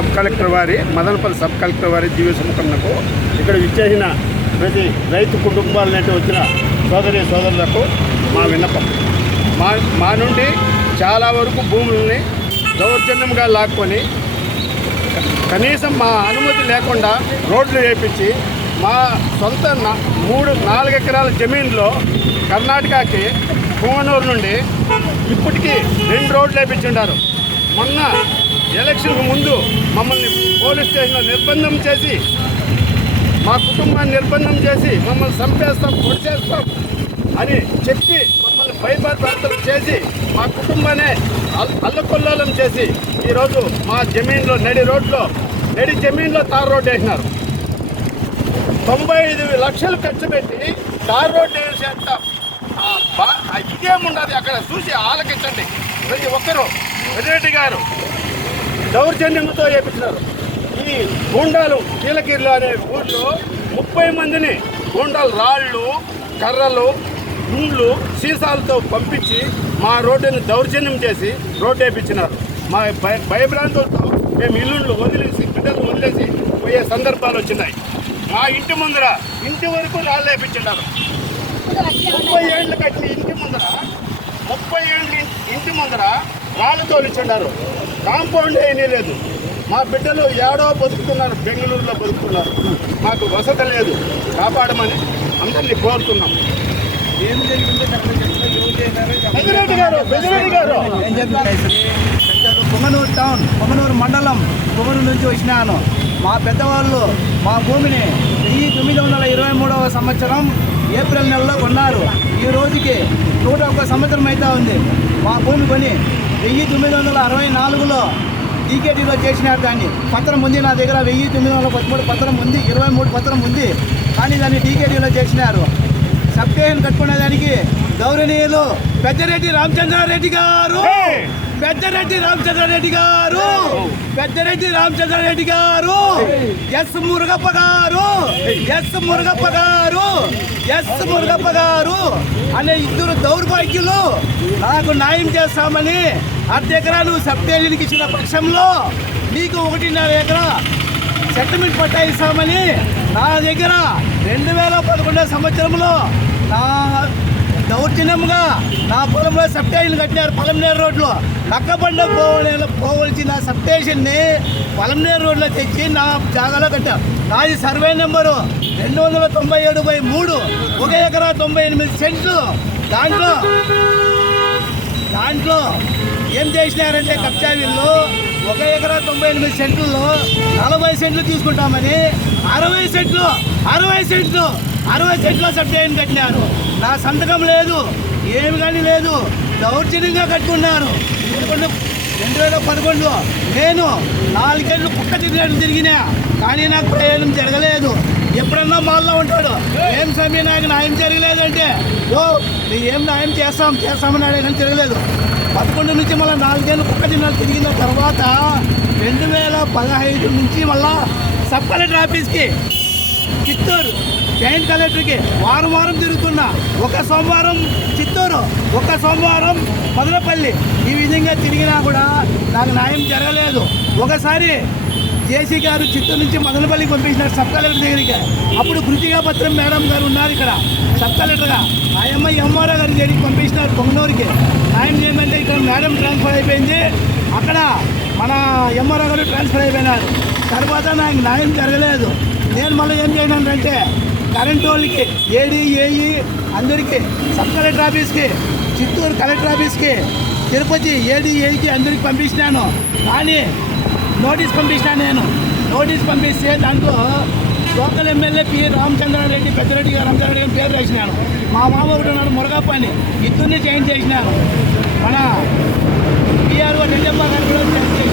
Sub collector వారి Madanapalle sub collector వారి దివ్య సముఖంకు ఇక్కడ విచ్చేసిన ప్రతి రైతు కుటుంబాల నుండి వచ్చిన సోదరులకు మా విన్నపం, మా నుండి చాలా వరకు భూముల్ని దౌర్జన్యంగా లాక్కొని కనీసం మా అనుమతి లేకుండా రోడ్లు వేయించి మా సొంత 3-4 ఎకరాల జమీన్లో కర్ణాటకకి పుంగనూరు నుండి ఇప్పటికీ 2 రోడ్లు వేయించుంటారు. మొన్న ఎలక్షన్కు ముందు మమ్మల్ని పోలీస్ స్టేషన్లో నిర్బంధం చేసి, మా కుటుంబాన్ని నిర్బంధం చేసి మమ్మల్ని చంపేస్తాం, పొడిచేస్తాం అని చెప్పి మమ్మల్ని భయభ్రాంతులు చేసి మా కుటుంబాన్ని అల్లకొల్లోలం చేసి ఈరోజు మా జమీన్లో నడి జమీన్లో తార్ రోడ్డు వేసినారు. 95 లక్షలు ఖర్చు పెట్టి తార్ రోడ్డు వేసేంత ఇదేముండదు. అక్కడ చూసి ఆలకించండి. ప్రతి ఒక్కరూ పెద్దిరెడ్డి గారు దౌర్జన్యంతో చేపించినారు. ఈ గూండాలు కీలగిరిలో అనే ఊర్లో 30 మందిని గూండాలు రాళ్ళు, కర్రలు, గుండ్లు, సీసాలతో పంపించి మా రోడ్డుని దౌర్జన్యం చేసి రోడ్డు వేయించినారు. మా భయభ్రాంతులతో మేము ఇల్లు వదిలేసి, బిడ్డలు వదిలేసి పోయే సందర్భాలు వచ్చినాయి. మా ఇంటి వరకు రాళ్ళు వేయించినారు. 30 ఏళ్ళు కట్టిన ఇంటి ముందర రాళ్ళు తోలిచ్చున్నారు. కాంపౌండ్ ఏమీ లేదు. మా బిడ్డలు ఏడో బతుకుతున్నారు, బెంగళూరులో బతుకుతున్నారు. మాకు వసతి లేదు. కాపాడమని అందరినీ కోరుతున్నాం. పుంగనూరు టౌన్, పుంగనూరు మండలం, పుంగనూరు నుంచి వచ్చినాను. మా పెద్దవాళ్ళు మా భూమిని 1923వ సంవత్సరం ఏప్రిల్ నెలలో కొన్నారు. ఈ రోజుకి 101 సంవత్సరం అయితే ఉంది. మా భూమి కొని 1964లో టీకేటీలో చేసినారు. దాన్ని పత్రం ఉంది నా దగ్గర. 1913 పత్రం ఉంది, 23 పత్రం ఉంది. కానీ దాన్ని టీకేటీలో చేసినారు. సబ్స్టేషన్ కట్టుకునేదానికి గౌరవనీయులు పెద్దిరెడ్డి రామచంద్రారెడ్డి గారు, పెద్దిరెడ్డి రామచంద్రారెడ్డి గారు, పెద్దిరెడ్డి రామచంద్రారెడ్డి గారు, ఎస్ మురుగప్ప గారు, ఎస్ మురుగప్ప గారు, ఎస్ మురుగప్ప గారు అనే 2 దౌర్భాగ్యులు నాకు న్యాయం చేస్తామని 1/2 ఎకరా నువ్వు సబ్స్టేషన్కి ఇచ్చిన పక్షంలో నీకు 1.5 ఎకరా సెటిల్మెంట్ పట్టా ఇస్తామని నా దగ్గర 2011 సంవత్సరంలో నా దౌర్జన్యంగా నా పొలంలో సబ్స్టేషన్ కట్టినారు. పలంనేరు రోడ్లో నక్కబండ పోవలసిన సబ్స్టేషన్ని పలంనేరు రోడ్లో తెచ్చి నా జాగాలో కట్టారు. నాది సర్వే నెంబరు 297/3, 1 ఎకరా 98 సెంట్లు. దాంట్లో ఏం చేసినారంటే కబ్జా వీళ్ళు 1 ఎకరా 98 సెంట్లలో 40 సెంట్లు తీసుకుంటామని 60 సెంట్లు సబ్స్టేషన్ కట్టినారు. నా సంతకం లేదు, ఏమి కానీ లేదు. దౌర్జన్యంగా కట్టుకున్నారు. 2011లో నేను 4 ఏళ్ళు కుక్క తిరిగినా, కానీ నాకు ప్రయోజనం జరగలేదు. ఎప్పుడన్నా మాల్లో ఉంటాడు, ఏం సమయం నాకు న్యాయం జరగలేదు అంటే, ఏం న్యాయం చేస్తామని అడిగిన జరగలేదు. 11 నుంచి మళ్ళీ 4 ఏళ్ళు కుక్క తిరిగిన తర్వాత 2015 నుంచి మళ్ళా సబ్ కలెక్టర్ ఆఫీస్కి, చిత్తూరు జాయింట్ కలెక్టర్కి వారం తిరుగుతున్నా. ఒక సోమవారం చిత్తూరు, ఒక సోమవారం మదనపల్లి. ఈ విధంగా తిరిగినా కూడా నాకు న్యాయం జరగలేదు. ఒకసారి జేసీ గారు చిత్తూరు నుంచి మదనపల్లికి పంపించినారు సబ్ కలెక్టర్ దగ్గరికి. అప్పుడు కృతికా పత్రం మేడం గారు ఉన్నారు ఇక్కడ సబ్ కలెక్టర్గా. ఆ అమ్మాయి ఎంఆర్ఓ గారి దగ్గరికి పంపించినారు పొంగనూరుకి. న్యాయం చేయమంటే ఇక్కడ మేడం ట్రాన్స్ఫర్ అయిపోయింది, అక్కడ మన ఎంఆర్ఓ గారు ట్రాన్స్ఫర్ అయిపోయినారు. తర్వాత నాకు న్యాయం జరగలేదు. నేను మళ్ళీ ఏం చేయనంటే కరెంట్ వాళ్ళకి, ఏఈ అందరికీ, సబ్ కలెక్టర్ ఆఫీస్కి, చిత్తూరు కలెక్టర్ ఆఫీస్కి, తిరుపతి ఏఈకి అందరికి పంపించినాను. కానీ నోటీస్ పంపించినాను. నేను నోటీస్ పంపిస్తే దాంట్లో local MLA P Ramachandra Reddy, Peddireddy Ramachandra Reddy గారి పేరు రాసినాను. మా మామ ఒకటి ఉన్నాడు మురగప్ప అని, ఇద్దరిని చేంజ్ చేసినాను. మన పిఆర్ఓ రెడ్డమ్మ గారు కూడా చేంజ్ చేసినాను.